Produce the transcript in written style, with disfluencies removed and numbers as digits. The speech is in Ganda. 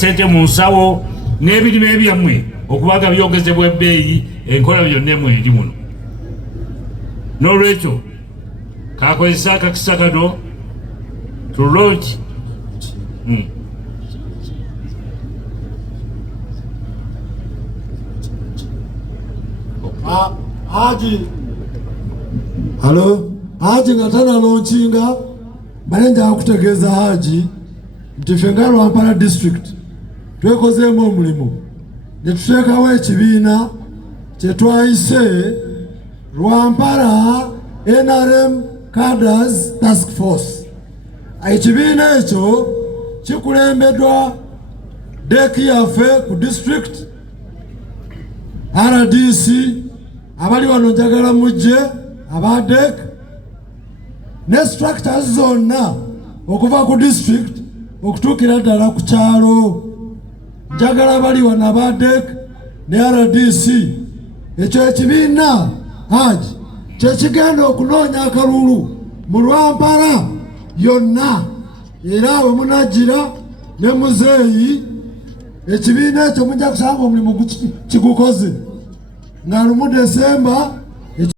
Sente mu nsawo n'ebirime ebyammwe okubaga byongezebwa ebbeeyi enkola byonna emmwe eri muno. N'olwekyo kakozesa akakisa kano tulungi Hajji halo Hajji ngatana launchinga malenja akutegeeza Hajji nti ffe nga Rwampara district twekozeemu omulimu ne tuteekawo ekibiina kye twayise Rwampara NRM Cadres Task Force. Ekibiina ekyo kikulembeddwa deki yaffe ku district RDC abali wano njagala mujje aba dek ne structures zonna okuva ku district okutuukira ddala ku kyalo. Njagala bali wano aba dek ne RDC. Ekyo ekibiina Hajji kye kigenda okunoonya akalulu mu Rwampara yonna, era we munajjira ne muzeeyi ekibiina ekyo mujja kusanga omulimu kigukoze nga lumu Desemba